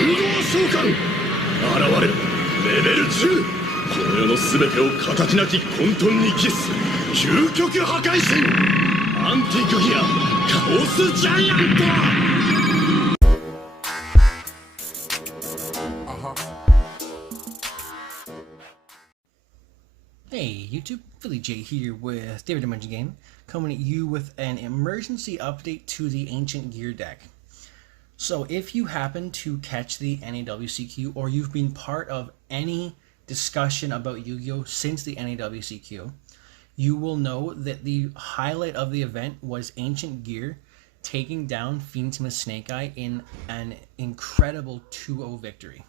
号召喚現れるレベル10この世の全てを形なき混沌に帰す究極破壊神アンティクギアカオスジャイアントHey YouTube, Philly J here with David Dimension Game, coming at you with an emergency update to the Ancient Gear deck. So if you happen to catch the NAWCQ or you've been part of any discussion about Yu-Gi-Oh! Since the NAWCQ, you will know that the highlight of the event was Ancient Gear taking down Fiendsmith Snake Eye in an incredible 2-0 victory.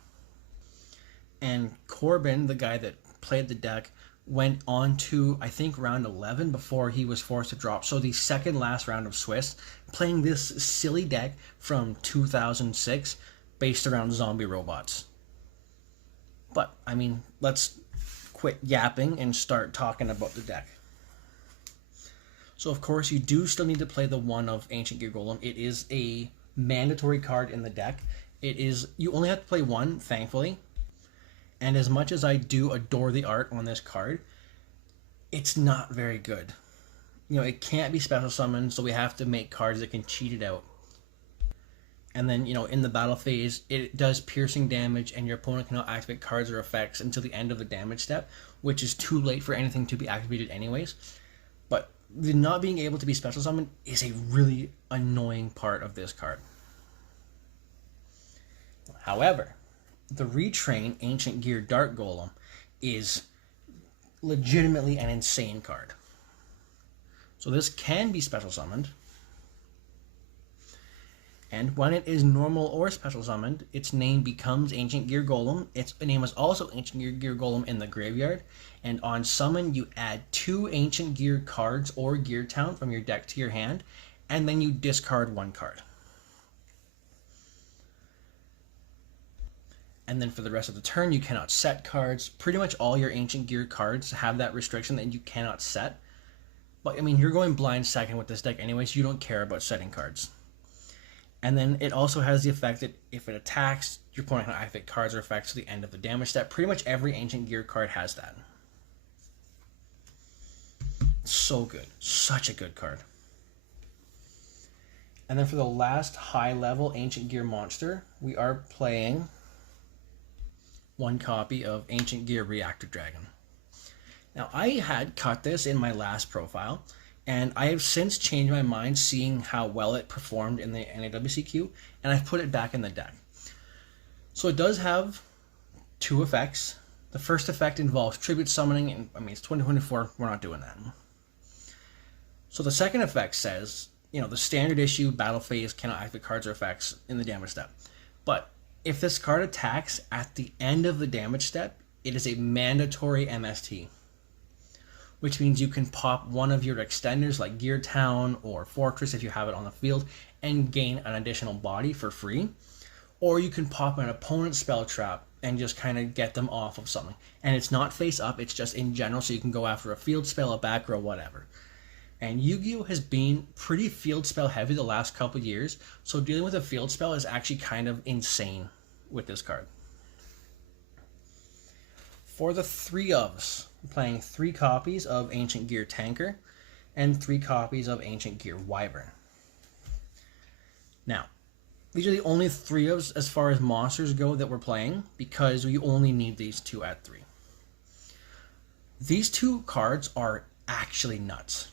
And Corbin, the guy that played the deck, went on to, I think, round 11 before he was forced to drop. So the second last round of Swiss, playing this silly deck from 2006 based around zombie robots. But, I mean, let's quit yapping and start talking about the deck. So, of course, you do still need to play the one of Ancient Gear Golem. It is a mandatory card in the deck. You only have to play one, thankfully. And as much as I do adore the art on this card, it's not very good. You know, it can't be special summoned, so we have to make cards that can cheat it out. And then, you know, in the battle phase, it does piercing damage, and your opponent cannot activate cards or effects until the end of the damage step, which is too late for anything to be activated anyways. But the not being able to be special summoned is a really annoying part of this card. However, the retrain Ancient Gear Dark Golem is legitimately an insane card. So this can be special summoned. And when it is normal or special summoned, its name becomes Ancient Gear Golem. Its name is also Ancient Gear Golem in the graveyard. And on summon, you add 2 Ancient Gear cards or Gear Town from your deck to your hand. And then you discard 1 card. And then for the rest of the turn, you cannot set cards. Pretty much all your Ancient Gear cards have that restriction that you cannot set. But, I mean, you're going blind second with this deck anyway, so you don't care about setting cards. And then it also has the effect that if it attacks, your opponent can activate cards or effects to the end of the damage step. Pretty much every Ancient Gear card has that. So good. Such a good card. And then for the last high-level Ancient Gear monster, we are playing 1 copy of Ancient Gear Reactor Dragon. Now, I had cut this in my last profile, and I have since changed my mind seeing how well it performed in the NAWCQ, and I've put it back in the deck. So it does have 2 effects. The first effect involves tribute summoning, and I mean, it's 2024, we're not doing that. So the second effect says, you know, the standard issue battle phase cannot activate cards or effects in the damage step. But if this card attacks at the end of the damage step, it is a mandatory MST, which means you can pop one of your extenders like Gear Town or Fortress if you have it on the field and gain an additional body for free, or you can pop an opponent's spell trap and just kind of get them off of something. And it's not face up, it's just in general, so you can go after a field spell, a back row, whatever. And Yu-Gi-Oh! Has been pretty field spell heavy the last couple years, so dealing with a field spell is actually kind of insane with this card. For the 3 of us, we're playing 3 copies of Ancient Gear Tanker and 3 copies of Ancient Gear Wyvern. Now, these are the only 3 of us as far as monsters go that we're playing, because we only need these 2 at 3. These 2 cards are actually nuts.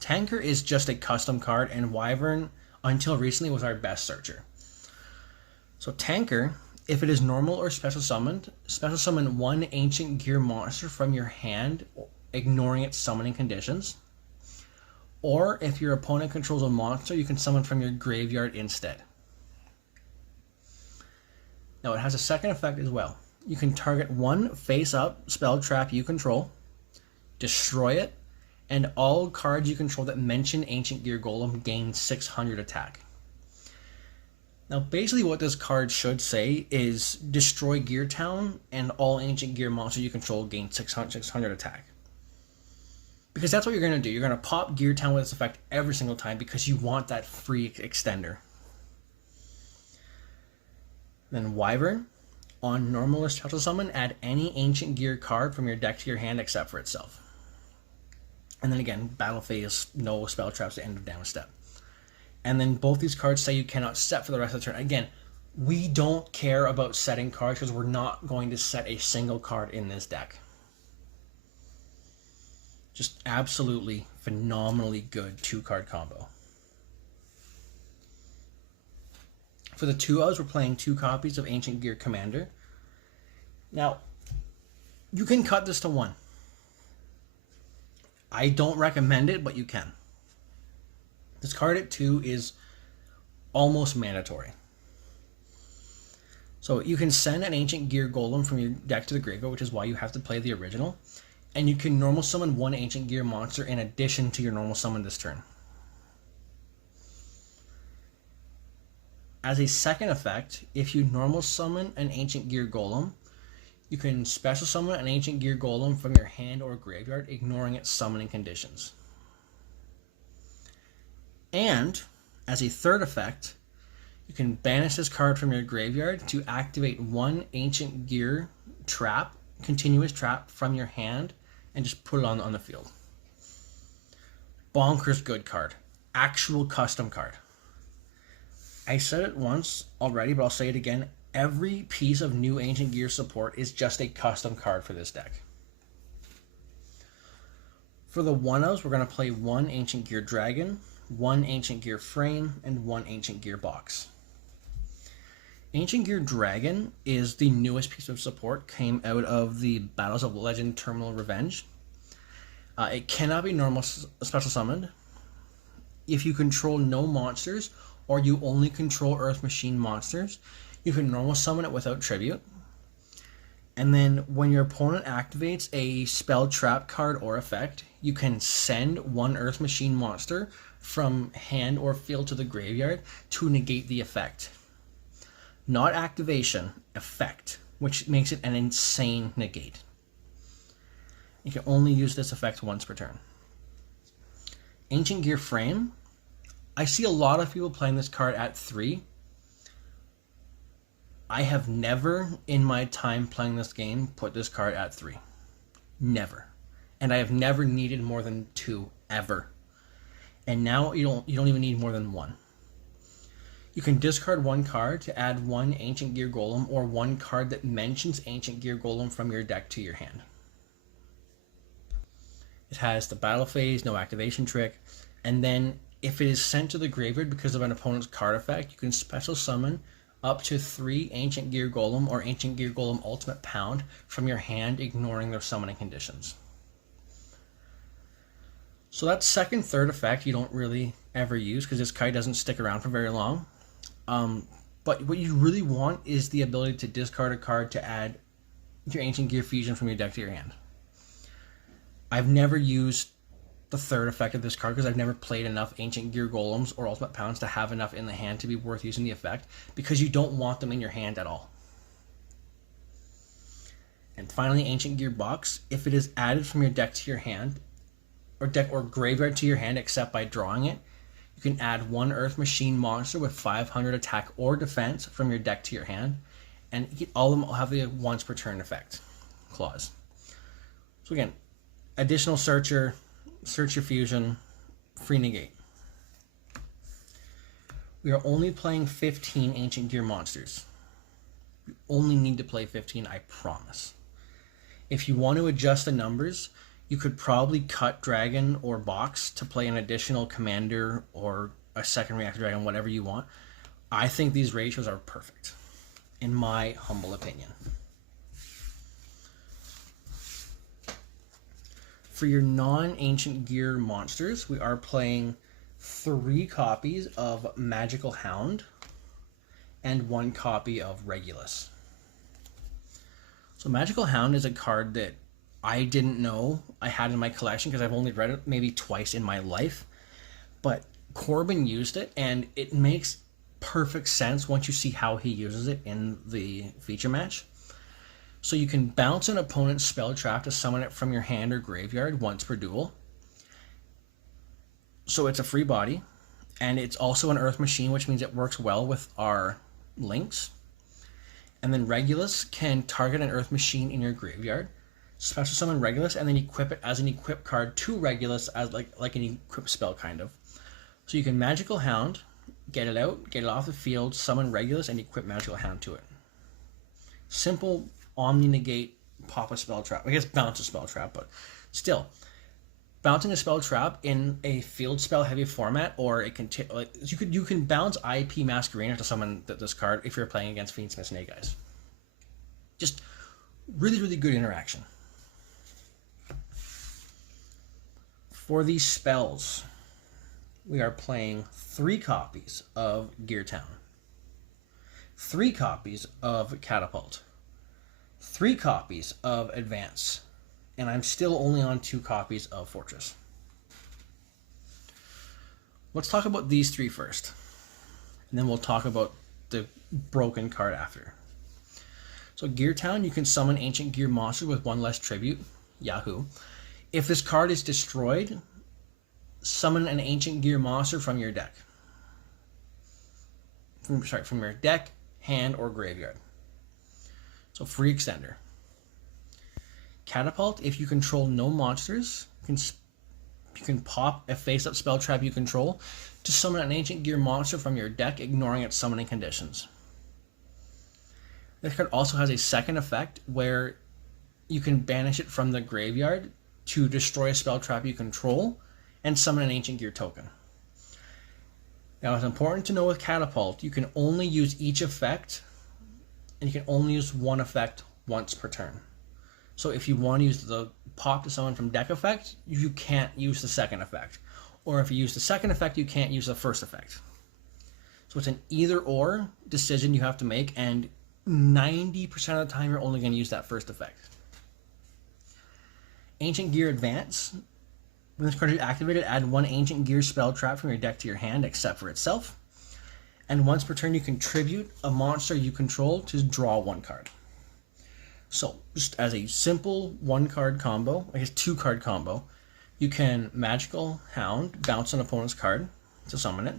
Tanker is just a custom card, and Wyvern, until recently, was our best searcher. So Tanker, if it is normal or special summon 1 Ancient Gear monster from your hand, ignoring its summoning conditions. Or if your opponent controls a monster, you can summon from your graveyard instead. Now it has a second effect as well. You can target 1 face-up spell trap you control, destroy it, and all cards you control that mention Ancient Gear Golem gain 600 attack. Now, basically what this card should say is destroy Gear Town, and all Ancient Gear monsters you control gain 600 attack. Because that's what you're going to do. You're going to pop Gear Town with its effect every single time because you want that free extender. Then Wyvern. On normal or special summon, add any Ancient Gear card from your deck to your hand except for itself. And then again, battle phase, no spell traps at end of damage step. And then both these cards say you cannot set for the rest of the turn. Again, we don't care about setting cards because we're not going to set a single card in this deck. Just absolutely phenomenally good 2-card combo. For the 2-ofs, we're playing 2 copies of Ancient Gear Commander. Now, you can cut this to 1. I don't recommend it, but you can. This card at 2 is almost mandatory. So you can send an Ancient Gear Golem from your deck to the graveyard, which is why you have to play the original. And you can normal summon 1 Ancient Gear monster in addition to your normal summon this turn. As a second effect, if you normal summon an Ancient Gear Golem, you can special summon an Ancient Gear Golem from your hand or graveyard, ignoring its summoning conditions. And, as a third effect, you can banish this card from your graveyard to activate 1 Ancient Gear trap, continuous trap, from your hand, and just put it on the field. Bonkers good card. Actual custom card. I said it once already, but I'll say it again. Every piece of new Ancient Gear support is just a custom card for this deck. For the 1-ofs, we're going to play 1 Ancient Gear Dragon, 1 Ancient Gear Frame, and 1 Ancient Gear Box. Ancient Gear Dragon is the newest piece of support, came out of the Battles of Legend Terminal Revenge. It cannot be normal special summoned. If you control no monsters, or you only control Earth Machine monsters, you can normal summon it without tribute. And then when your opponent activates a spell trap card or effect, you can send 1 Earth Machine monster from hand or field to the graveyard to negate the effect. Not activation, effect, which makes it an insane negate. You can only use this effect once per turn. Ancient Gear Frame. I see a lot of people playing this card at 3. I have never, in my time playing this game, put this card at 3. Never. And I have never needed more than 2, ever. And now you don't even need more than 1. You can discard 1 card to add 1 Ancient Gear Golem, or 1 card that mentions Ancient Gear Golem from your deck to your hand. It has the battle phase, no activation trick, and then if it is sent to the graveyard because of an opponent's card effect, you can special summon up to 3 Ancient Gear Golem or Ancient Gear Golem Ultimate Pound from your hand, ignoring their summoning conditions. So that second, third effect you don't really ever use because this kite doesn't stick around for very long. But what you really want is the ability to discard a card to add your Ancient Gear Fusion from your deck to your hand. I've never used the third effect of this card because I've never played enough Ancient Gear Golems or Ultimate Pounds to have enough in the hand to be worth using the effect, because you don't want them in your hand at all. And finally, Ancient Gear Box. If it is added from your deck to your hand, or deck or graveyard to your hand except by drawing it, you can add 1 Earth Machine monster with 500 attack or defense from your deck to your hand, and all of them have the once per turn effect clause. So again, additional searcher, search your fusion, free negate. We are only playing 15 Ancient Gear monsters. You only need to play 15, I promise. If you want to adjust the numbers, you could probably cut Dragon or Box to play an additional Commander or a second Reactor Dragon, whatever you want. I think these ratios are perfect, in my humble opinion. For your non-Ancient Gear monsters, we are playing 3 copies of Magical Hound and 1 copy of Regulus. So Magical Hound is a card that I didn't know I had in my collection because I've only read it maybe twice in my life. But Corbin used it, and it makes perfect sense once you see how he uses it in the feature match. So you can bounce an opponent's spell trap to summon it from your hand or graveyard once per duel. So it's a free body, and it's also an Earth Machine, which means it works well with our links. And then Regulus can target an Earth machine in your graveyard, special summon Regulus, and then equip it as an equip card to Regulus as like an equip spell kind of. So you can Magical Hound, get it out, get it off the field, summon Regulus, and equip Magical Hound to it. Simple Omni Negate, pop a spell trap. I guess bounce a spell trap, but still. Bouncing a spell trap in a field spell heavy format, or it can like you can bounce IP Masquerader to summon this card if you're playing against Fiendsmith Snake Eyes. Just really, really good interaction. For these spells, we are playing 3 copies of Gear Town, 3 copies of Catapult, 3 copies of Advance, and I'm still only on 2 copies of Fortress. Let's talk about these 3 first, and then we'll talk about the broken card after. So Gear Town, you can summon Ancient Gear Monster with 1 less tribute. Yahoo. If this card is destroyed, summon an Ancient Gear Monster from your deck. From your deck, hand, or graveyard. So free extender. Catapult, if you control no monsters, you can pop a face-up spell trap you control to summon an Ancient Gear Monster from your deck, ignoring its summoning conditions. This card also has a second effect where you can banish it from the graveyard to destroy a spell trap you control and summon an Ancient Gear token. Now, it's important to know with Catapult, you can only use each effect, and you can only use 1 effect once per turn. So if you want to use the pop to summon from deck effect, you can't use the second effect. Or if you use the second effect, you can't use the first effect. So it's an either-or decision you have to make, and 90% of the time you're only going to use that first effect. Ancient Gear Advance. When this card is activated, add 1 Ancient Gear spell trap from your deck to your hand, except for itself. And once per turn, you contribute a monster you control to draw 1 card. So, just as a simple 1-card combo, I guess 2-card combo, you can Magical Hound, bounce an opponent's card to summon it,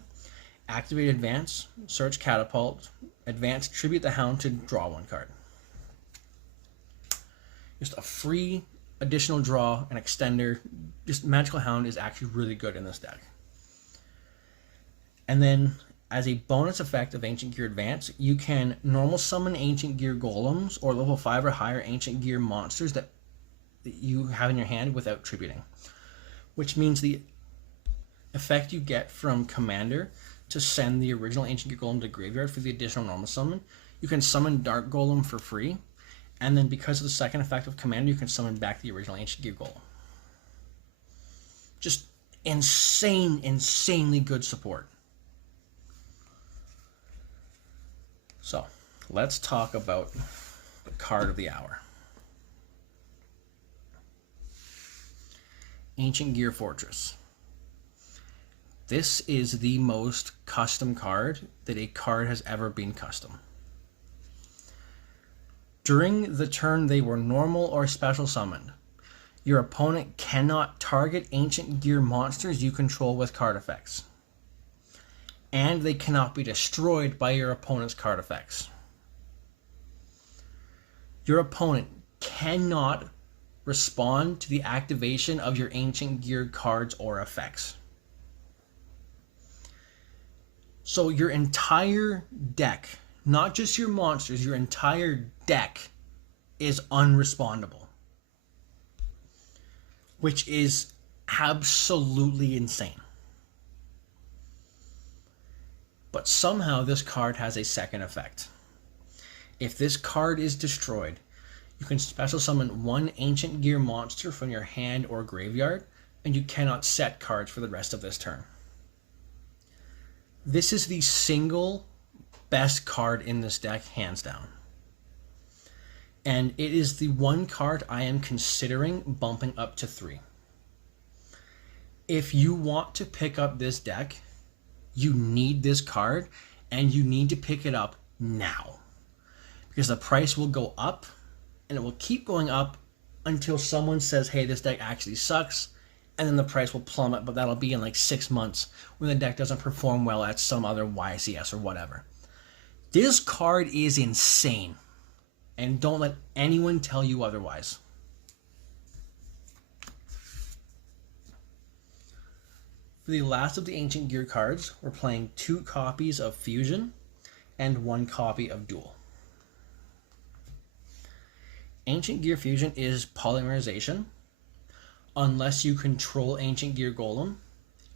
activate Advance, search Catapult, Advance, tribute the Hound to draw 1 card. Just a free additional draw, an extender. Just Magical Hound is actually really good in this deck. And then, as a bonus effect of Ancient Gear Advance, you can normal summon Ancient Gear Golems or level 5 or higher Ancient Gear monsters that you have in your hand without tributing. Which means the effect you get from Commander to send the original Ancient Gear Golem to graveyard for the additional normal summon, you can summon Dark Golem for free, and then because of the second effect of Commander, you can summon back the original Ancient Gear Golem. Just insanely good support. So, let's talk about the card of the hour. Ancient Gear Fortress. This is the most custom card that a card has ever been custom. During the turn they were normal or special summoned, your opponent cannot target Ancient Gear monsters you control with card effects. And they cannot be destroyed by your opponent's card effects. Your opponent cannot respond to the activation of your Ancient Gear cards or effects. So your entire deck, not just your monsters, your entire deck is unrespondable. Which is absolutely insane. But somehow this card has a second effect. If this card is destroyed, you can special summon 1 Ancient Gear monster from your hand or graveyard, and you cannot set cards for the rest of this turn. This is the single best card in this deck, hands down. And it is the one card I am considering bumping up to 3. If you want to pick up this deck, you need this card, and you need to pick it up now. Because the price will go up, and it will keep going up until someone says, hey, this deck actually sucks, and then the price will plummet, but that'll be in like 6 months when the deck doesn't perform well at some other YCS or whatever. This card is insane. and don't let anyone tell you otherwise. For the last of the Ancient Gear cards, we're playing 2 copies of Fusion and 1 copy of Duel. Ancient Gear Fusion is polymerization, unless you control Ancient Gear Golem,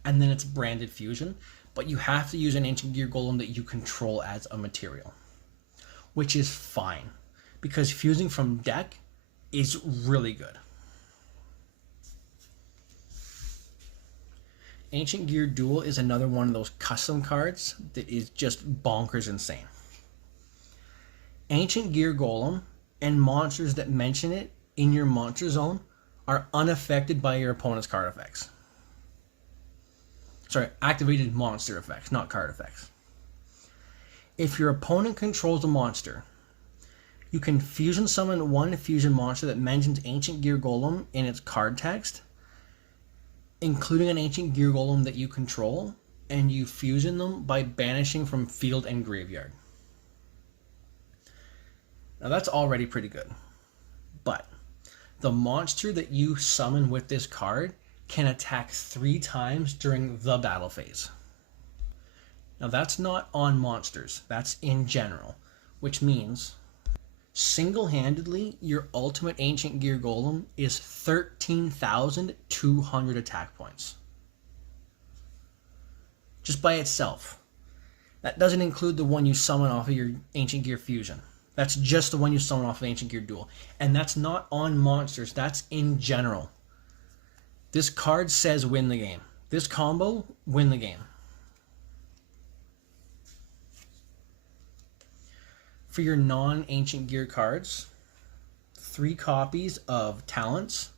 and then it's branded Fusion, but you have to use an Ancient Gear Golem that you control as a material, which is fine, because fusing from deck is really good. Ancient Gear Duel is another one of those custom cards that is just bonkers insane. Ancient Gear Golem and monsters that mention it in your monster zone are unaffected by your opponent's card effects. Sorry, activated monster effects, not card effects. If your opponent controls a monster, you can fusion summon 1 fusion monster that mentions Ancient Gear Golem in its card text, including an Ancient Gear Golem that you control, and you fusion them by banishing from field and graveyard. Now that's already pretty good, but the monster that you summon with this card can attack 3 times during the battle phase. Now that's not on monsters, that's in general, which means single-handedly your ultimate Ancient Gear Golem is 13,200 attack points. Just by itself. That doesn't include the one you summon off of your Ancient Gear Fusion. That's just the one you summon off of Ancient Gear Duel. And that's not on monsters, that's in general. This card says win the game. This combo, win the game. For your non-Ancient Gear cards, 3 copies of Talents,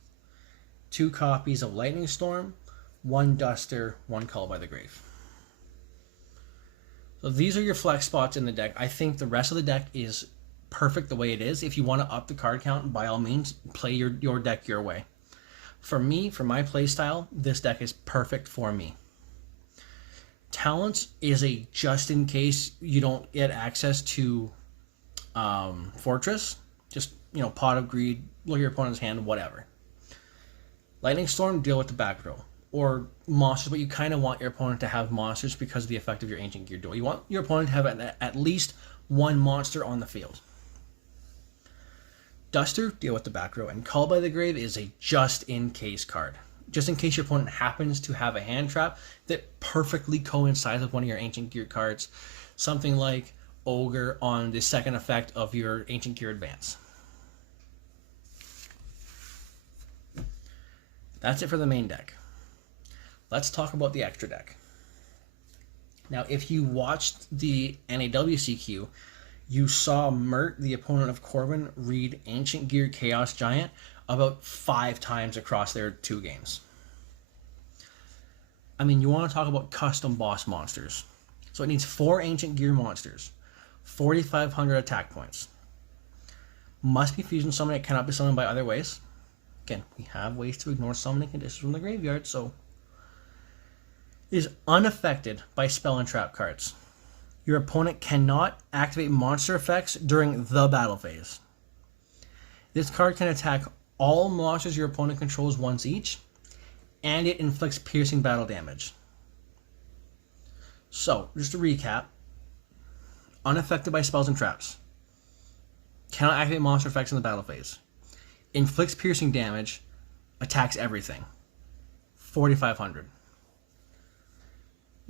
2 copies of Lightning Storm, 1 Duster, 1 Call by the Grave. So these are your flex spots in the deck. I think the rest of the deck is perfect the way it is. If you want to up the card count, by all means, play your deck your way. For me, for my playstyle, this deck is perfect for me. Talents is a just in case you don't get access to Fortress. Just, Pot of Greed, look at your opponent's hand, whatever. Lightning Storm, deal with the back row. Or monsters, but you kind of want your opponent to have monsters because of the effect of your Ancient Gear Duel. You want your opponent to have at least 1 monster on the field. Duster, deal with the back row. And Call by the Grave is a just-in-case card. Just in case your opponent happens to have a hand trap that perfectly coincides with one of your Ancient Gear cards. Something like Ogre on the second effect of your Ancient Gear Advance. That's it for the main deck. Let's talk about the extra deck. Now, if you watched the NAWCQ, you saw Mert, the opponent of Corbin, read Ancient Gear Chaos Giant about 5 times across their 2 games. I mean, you want to talk about custom boss monsters. So it needs 4 Ancient Gear monsters, 4,500 attack points. Must be fusion summoned, it cannot be summoned by other ways. Again, we have ways to ignore summoning conditions from the graveyard, so is unaffected by spell and trap cards. Your opponent cannot activate monster effects during the battle phase. This card can attack all monsters your opponent controls once each, and it inflicts piercing battle damage. So, just to recap, unaffected by spells and traps, cannot activate monster effects in the battle phase, inflicts piercing damage, attacks everything. 4,500.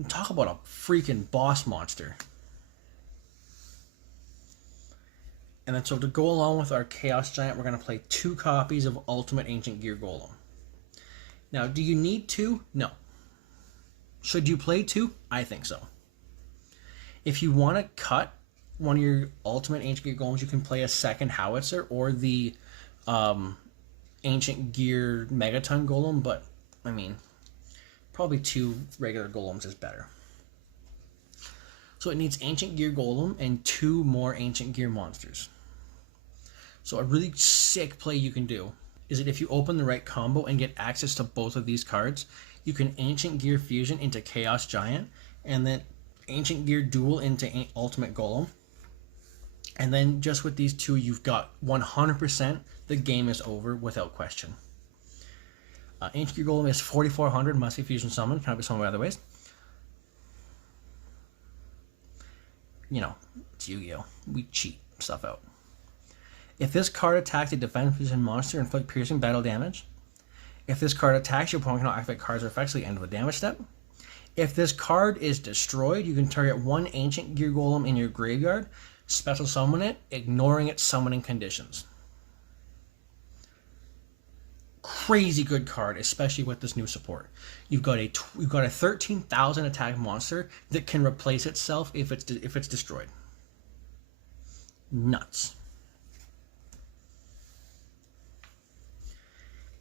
Talk about a freaking boss monster. And then so to go along with our Chaos Giant, we're going to play 2 copies of Ultimate Ancient Gear Golem. Now, do you need 2? No. Should you play 2? I think so. If you want to cut one of your Ultimate Ancient Gear Golems, you can play a second Howitzer or the Ancient Gear Megaton Golem, but, I mean, probably 2 regular golems is better. So it needs Ancient Gear Golem and 2 more Ancient Gear monsters. So a really sick play you can do is that if you open the right combo and get access to both of these cards, you can Ancient Gear Fusion into Chaos Giant, and then Ancient Gear Duel into Ultimate Golem, And then just with these two, you've got 100%. The game is over without question. Ancient Gear Golem is 4,400, must be fusion summoned, cannot be summoned by other ways. You know, it's Yu-Gi-Oh! We cheat stuff out. If this card attacks a defense position monster, inflict piercing battle damage. If this card attacks, your opponent cannot activate cards or effects at the end of the damage step. If this card is destroyed, you can target one Ancient Gear Golem in your graveyard, special summon it, ignoring its summoning conditions. Crazy good card, especially with this new support. You've got a 13,000 attack monster that can replace itself if it's destroyed. Nuts.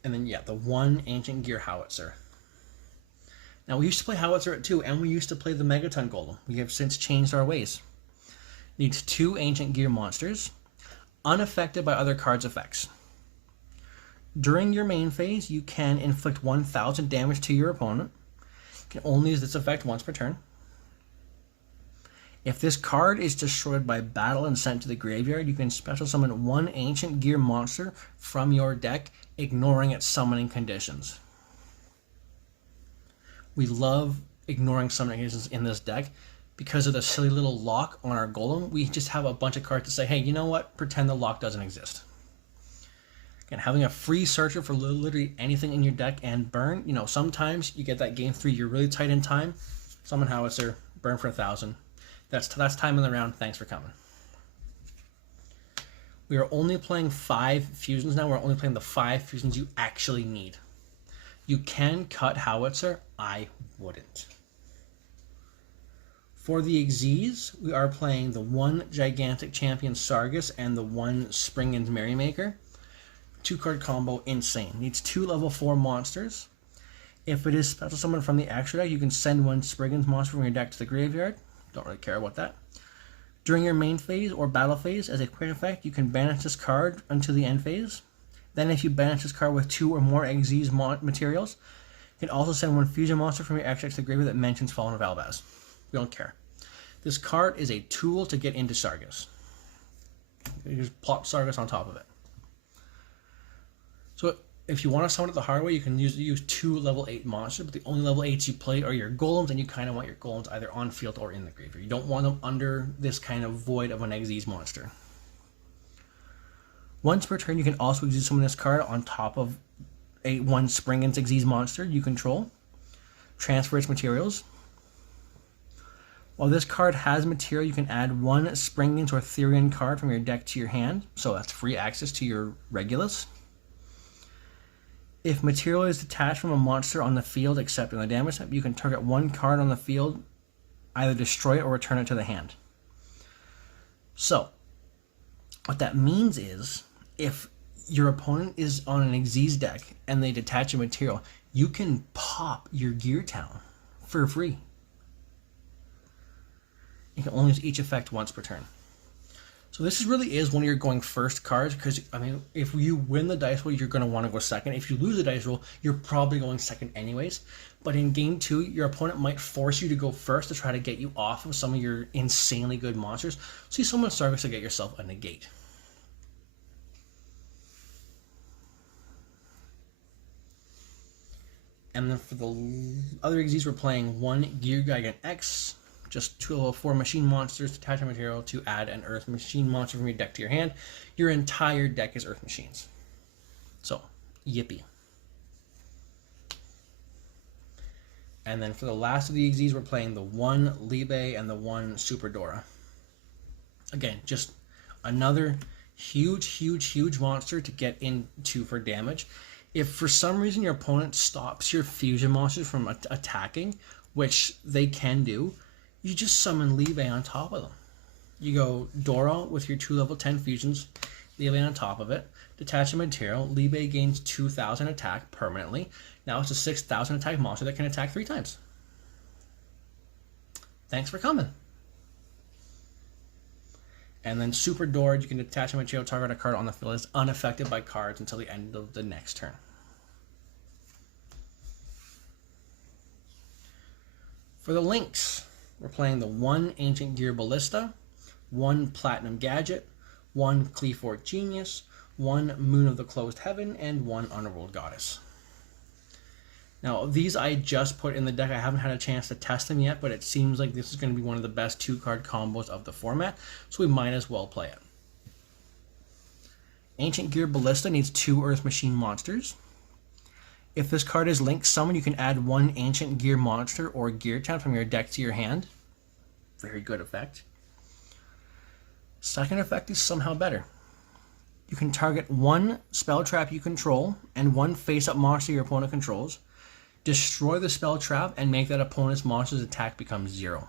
And then yeah, the one Ancient Gear Howitzer. Now we used to play Howitzer at 2, and we used to play the Megaton Golem. We have since changed our ways. Needs 2 Ancient Gear monsters, unaffected by other cards' effects. During your main phase, you can inflict 1,000 damage to your opponent. You can only use this effect once per turn. If this card is destroyed by battle and sent to the graveyard, you can special summon one Ancient Gear monster from your deck, ignoring its summoning conditions. We love ignoring summoning conditions in this deck. Because of the silly little lock on our golem, we just have a bunch of cards to say, hey, you know what? Pretend the lock doesn't exist. Again, having a free searcher for literally anything in your deck and burn, you know, sometimes you get that game 3, you're really tight in time, summon Howitzer, burn for 1,000. That's time in the round. Thanks for coming. We are only playing 5 fusions now. We're only playing the 5 fusions you actually need. You can cut Howitzer. I wouldn't. For the Xyz, we are playing the 1 Gigantic Champion Sargus and the 1 Springen's Merrymaker. 2-card combo, insane. Needs 2 level 4 monsters. If it is special summon from the extra deck, you can send 1 Spriggan's monster from your deck to the graveyard. Don't really care about that. During your main phase or battle phase, as a quick effect, you can banish this card until the end phase. Then if you banish this card with 2 or more Xyz materials, you can also send 1 fusion monster from your extra deck to the graveyard that mentions Fallen of Albaz. We don't care. This card is a tool to get into Sargus. You just plop Sargus on top of it. So if you want to summon it the hard way, you can use 2 level 8 monsters, but the only level 8s you play are your golems, and you kind of want your golems either on field or in the graveyard. You don't want them under this kind of void of an Xyz monster. Once per turn, you can also use summon this card on top of a 1 Springen's Xyz monster you control. Transfer its materials. While this card has material, you can add 1 Springen's or Therian card from your deck to your hand, so that's free access to your Regulus. If material is detached from a monster on the field except in the damage step, you can target 1 card on the field, either destroy it or return it to the hand. So, what that means is, if your opponent is on an Xyz deck and they detach a material, you can pop your Gear Town for free. You can only use each effect once per turn. So this really is one of your going first cards, because, I mean, if you win the dice roll, you're going to want to go second. If you lose the dice roll, you're probably going second anyways. But in game 2, your opponent might force you to go first to try to get you off of some of your insanely good monsters. So you summon Sargus to get yourself a negate. And then for the other Xyz, we're playing 1 Gear Gigan X. Just 2 level 4 machine monsters, detach a material to add an Earth Machine monster from your deck to your hand. Your entire deck is Earth Machines. So, yippee. And then for the last of the Xyz, we're playing the 1 Libe and the 1 Super Dora. Again, just another huge monster to get into for damage. If for some reason your opponent stops your fusion monsters from attacking, which they can do, you just summon Libe on top of them. You go Dora with your 2 level 10 fusions, Libe on top of it, detach a material, Libe gains 2,000 attack permanently. Now it's a 6,000 attack monster that can attack 3 times. Thanks for coming. And then Super Dora, you can detach a material, target a card on the field is unaffected by cards until the end of the next turn. For the links, we're playing the 1 Ancient Gear Ballista, 1 Platinum Gadget, 1 Cleafort Genius, 1 Moon of the Closed Heaven, and 1 Underworld Goddess. Now, these I just put in the deck. I haven't had a chance to test them yet, but it seems like this is going to be one of the best 2-card combos of the format, so we might as well play it. Ancient Gear Ballista needs 2 Earth Machine monsters. If this card is linked summoned, you can add 1 Ancient Gear monster or gear town from your deck to your hand. Very good effect. Second effect is somehow better. You can target 1 spell trap you control and 1 face-up monster your opponent controls. Destroy the spell trap and make that opponent's monster's attack become 0.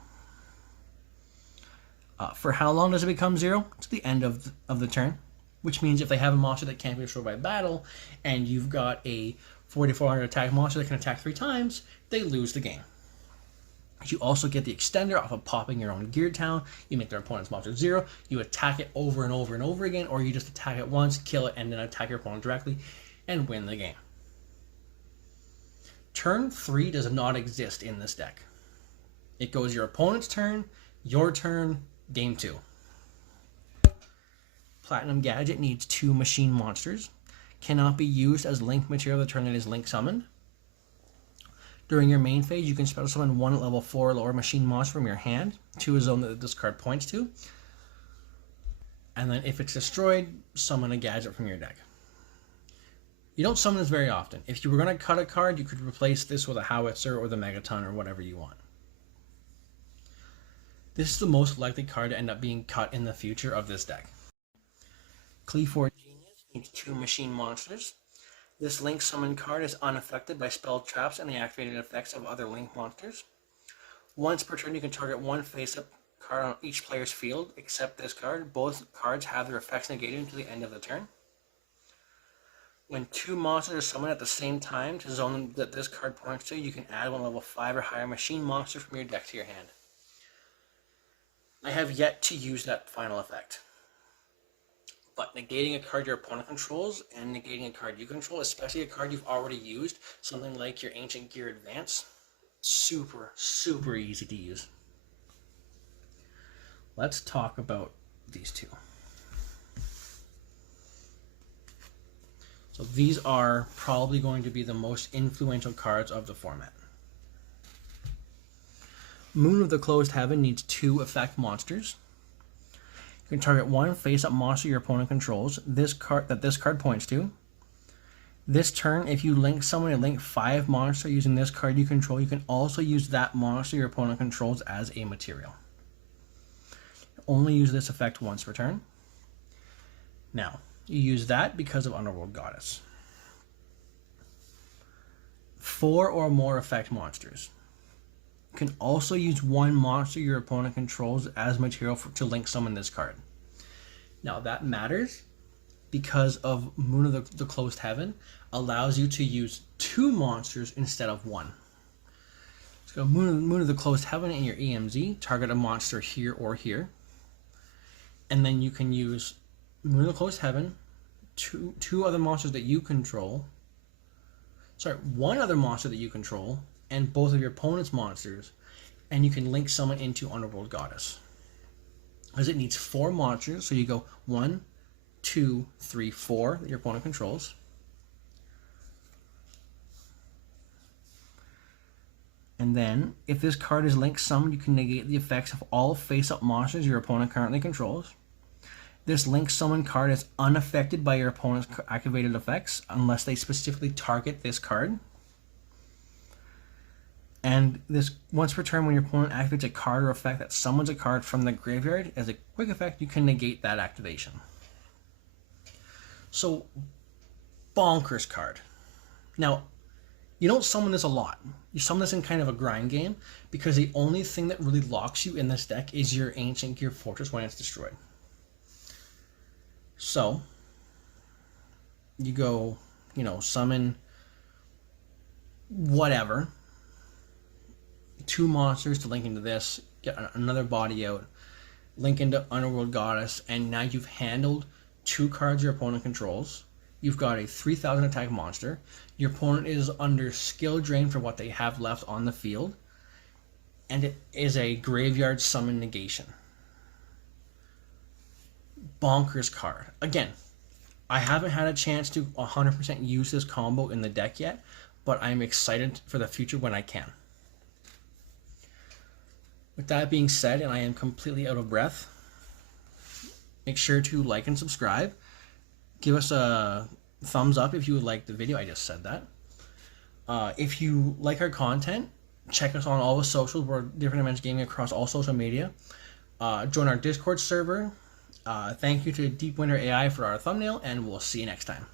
For how long does it become 0? To the end of the turn, which means if they have a monster that can't be destroyed by battle and you've got a 4400 attack monster that can attack 3 times, they lose the game. You also get the extender off of popping your own gear town. You make their opponent's monster 0. You attack it over and over and over again, or you just attack it once, kill it, and then attack your opponent directly and win the game. Turn 3 does not exist in this deck. It goes your opponent's turn, your turn, game 2. Platinum Gadget needs 2 machine monsters. Cannot be used as link material the turn it is link summoned. During your main phase, you can special summon 1 level 4 lower machine monster from your hand to a zone that this card points to. And then if it's destroyed, summon a gadget from your deck. You don't summon this very often. If you were going to cut a card, you could replace this with a Howitzer or the Megaton or whatever you want. This is the most likely card to end up being cut in the future of this deck. Cleafort Genius needs 2 machine monsters. This link summon card is unaffected by spell traps and the activated effects of other link monsters. Once per turn, you can target 1 face-up card on each player's field, except this card. Both cards have their effects negated until the end of the turn. When 2 monsters are summoned at the same time to zone that this card points to, you can add 1 level 5 or higher machine monster from your deck to your hand. I have yet to use that final effect. But negating a card your opponent controls and negating a card you control, especially a card you've already used, something like your Ancient Gear Advance, super, super easy to use. Let's talk about these 2. So these are probably going to be the most influential cards of the format. Moon of the Closed Heaven needs 2 effect monsters. You can target 1 face-up monster your opponent controls. This card points to. This turn, if you link summon a link 5 monster using this card you control, you can also use that monster your opponent controls as a material. Only use this effect once per turn. Now, you use that because of Underworld Goddess. 4 or more effect monsters. You can also use 1 monster your opponent controls as material to link summon this card. Now that matters because of Moon of the Closed Heaven allows you to use 2 monsters instead of 1. So Moon of the Closed Heaven in your EMZ, target a monster here or here. And then you can use Moon of the Closed Heaven, two other monsters that you control. Sorry, 1 other monster that you control, and both of your opponent's monsters, and you can link summon into Underworld Goddess. Because it needs 4 monsters, so you go 1, 2, 3, 4 that your opponent controls. And then, if this card is link summoned, you can negate the effects of all face-up monsters your opponent currently controls. This link summon card is unaffected by your opponent's activated effects unless they specifically target this card. And this once per turn when your opponent activates a card or effect that summons a card from the graveyard, as a quick effect, you can negate that activation. So, bonkers card. Now, you don't summon this a lot. You summon this in kind of a grind game because the only thing that really locks you in this deck is your Ancient Gear Fortress when it's destroyed. So, you go, summon whatever. 2 monsters to link into this, get another body out, link into Underworld Goddess, and now you've handled 2 cards your opponent controls. You've got a 3000 attack monster. Your opponent is under skill drain for what they have left on the field, and it is a graveyard summon negation. bonkers card. Again, I haven't had a chance to 100% use this combo in the deck yet, but I'm excited for the future when I can. With that being said, and I am completely out of breath, make sure to like and subscribe. Give us a thumbs up if you would like the video. I just said that. If you like our content, check us on all the socials. We're Different Dimension Gaming across all social media. Join our Discord server. Thank you to Deep Winter AI for our thumbnail, and we'll see you next time.